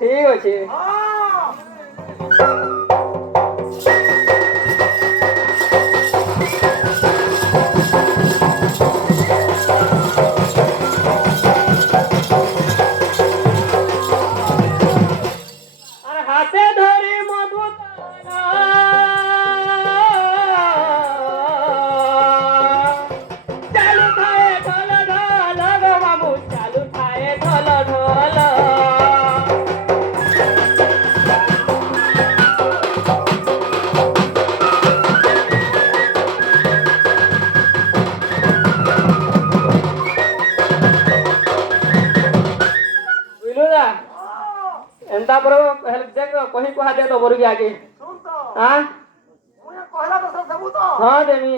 ଠିକ ଅଛି। হাতে ধরি মধু চালু খায় ঢল ঢল গো বাবু চালু খায় ঢল ঢল বুঝলু না এন্তা পরে হেল্প দেখ কহি কহা দে তো বড় আগে হ্যাঁ হ্যাঁ দেমি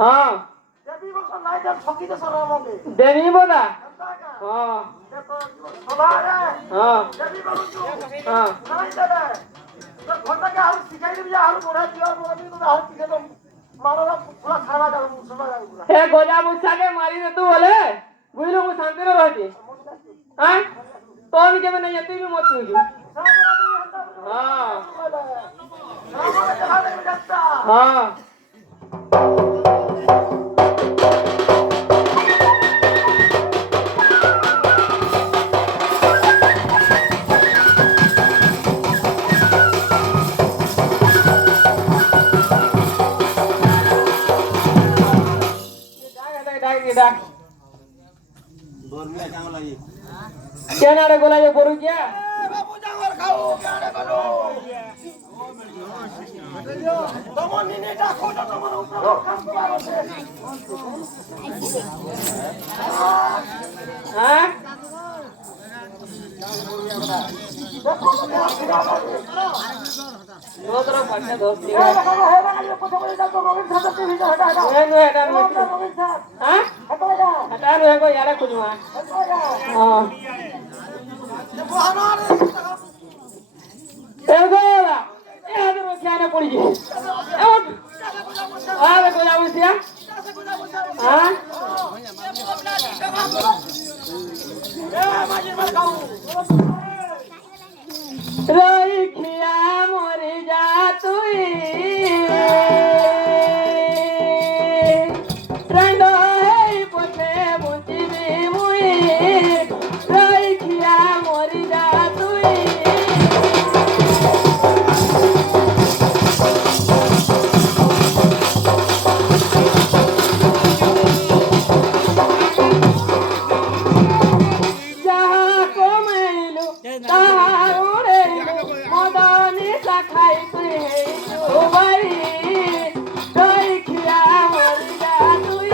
হ্যাঁ দেমি বোধা হ্যাঁ হ্যাঁ হে গজা মুছাকে মারি দে তু বলে বুঝলু মু শান্তিরে রহছি হ্যাঁ তোর কেবে নাই তুই বি মত তুই হ্যাঁ হ্যাঁ क्या नारे बोला ये बोरू क्या बाबू जांगर खाओ क्या नारे बोलो तमन नीने डाको तो तमन ऊपर काम करो से हां दो तरफ फटे दोस्ती है ये पछो पछो डाको रोगिन साहब के भीतर हटा हटा हटा रोगिन साहब हां हटा हटा रे को यार कुछ वहां हां एगोला ए तो क्या ने पड़ी ए आ रे को जाऊ सिया हां ए माजी मत खाऊ रखिया मोरी जा तुई रंडो है पोते मुची भी मुई रखिया मोरी जा तुई जहाँ को मैलू तहाँ उड़े मदनी सखाई तुई है भाई रखिया मोरी जा तुई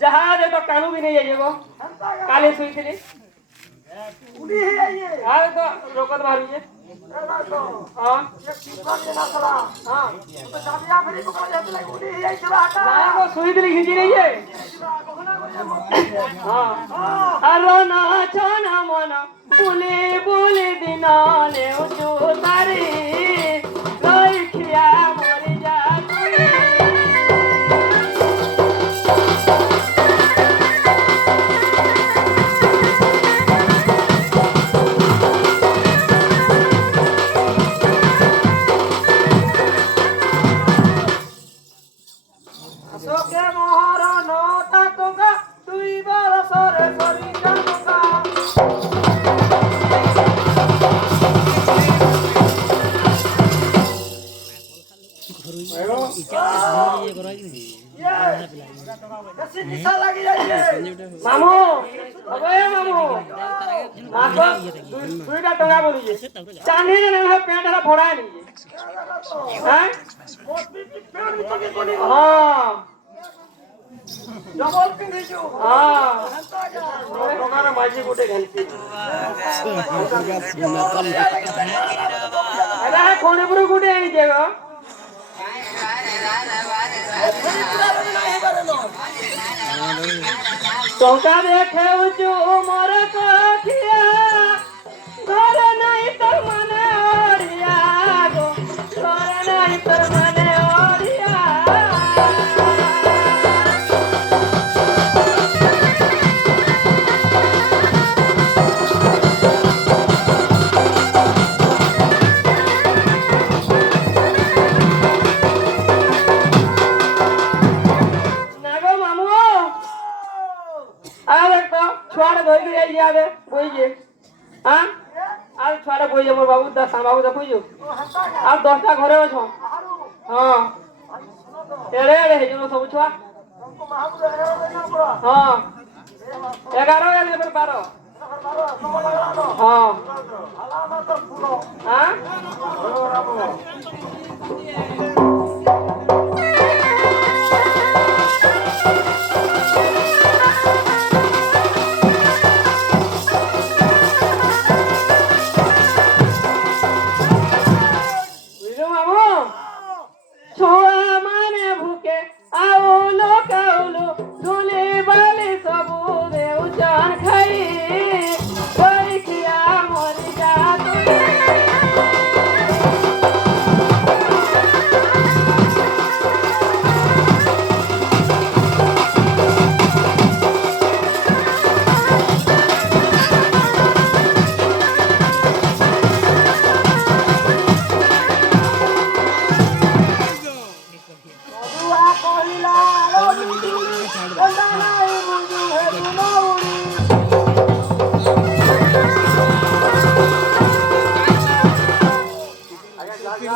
जहाज तो कानू भी नहीं जाइए काले सुई थी हाँ तो रोकत मारिए हाँ हाँ वो सुई दिली खींची नहीं है हाँ अरो ना छाना मना बुले बुले दिना ले उचो तारी कोई खिया मरी जाती मामू अबे मामू माको दुईटा टंगा बोलिए चांदी ने ना पेंट रा फोड़ा नहीं हैं हां डबल पिंडी जो हां टंगा माजी गोटे घंटी अरे कोने पुरो गोटे आनी जेगो टंका देखे उचु मोर कथिया घर नहीं तर मने ओरिया गो घर नहीं तर मने ओरिया छुआटा धरिक जाइए बोइए हाँ आज छुआटा बोइए मोर बाबू दस बाबू देखो आप 10टा घरे अछ हाँ एड़े एड़े हे सब छुआ हाँ 11 12 हाँ हाँ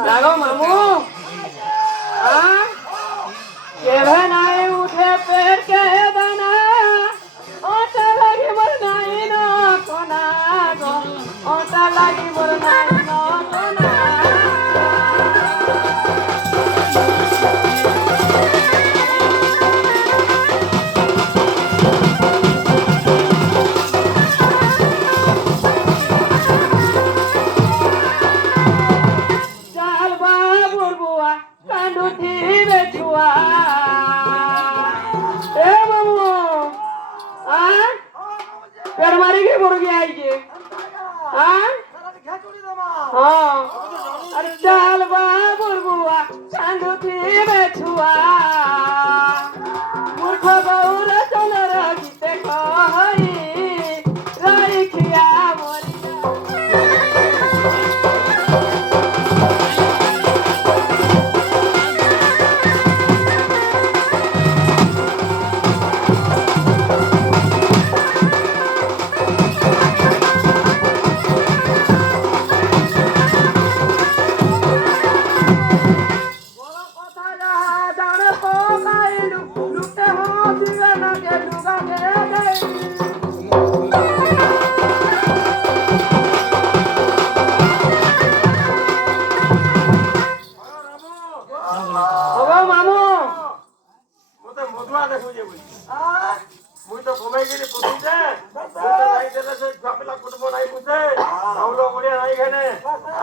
लागो मामू हाँ के बनाए उठे पेड़ के दाना ओटा लगी बरनाई न कोना गो ओटा लगी बरनाई न कोना हाँ अरे चाल बा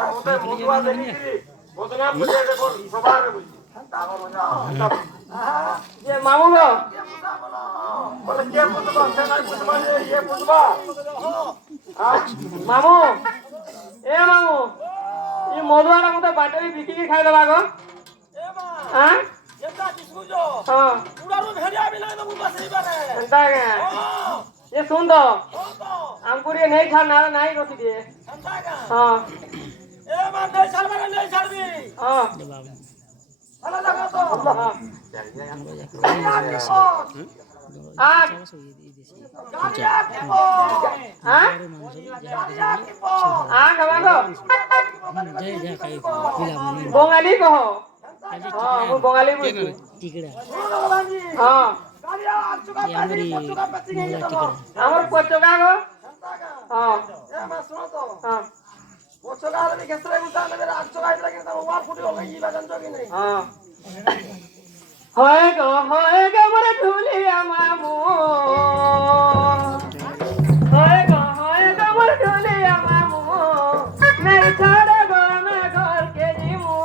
মতে মধুয়া দেখিকি বদনাম করে দেখো সবার বলছি যে মামু গো বলে কে বুঝবা সে নাই বুঝবা যে ইয়ে বুঝবা মামু এ মামু এই মধুয়াটা মতো বাটরি বিকিকি খাই দেবা গো হ্যাঁ হ্যাঁ এন্তা কে ये सुन दो हमको ये नहीं छाड़ना नहीं रोटी दिए हाँ हाँ बंगाली कहो हाँ वो बंगाली बोलती हाँ আমার পচকা গো হ্যাঁ হ্যাঁ পচকা আমি কেসরে গুতা নেবে আট চকা আইলা কিন্তু ওয়ার ফুটি হল এই বাজান জগি নাই হ্যাঁ হয় গো মোরে ঢুলিয়া মামু হয় গো মোরে ঢুলিয়া মামু মেরে ছাড়া গো মে ঘর কে জিমু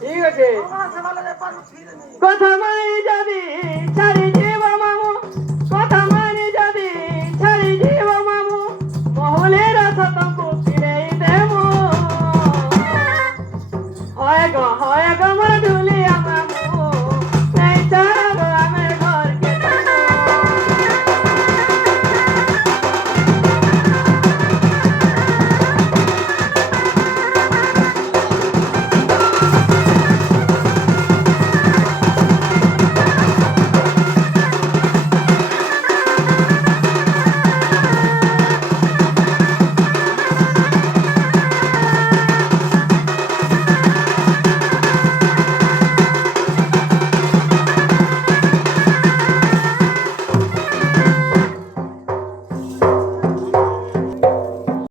ঠিক আছে কথা মানি যদি ছাড়ি জীব মামু কথা মানি যদি ছাড়ি জীব মামু মহলের সত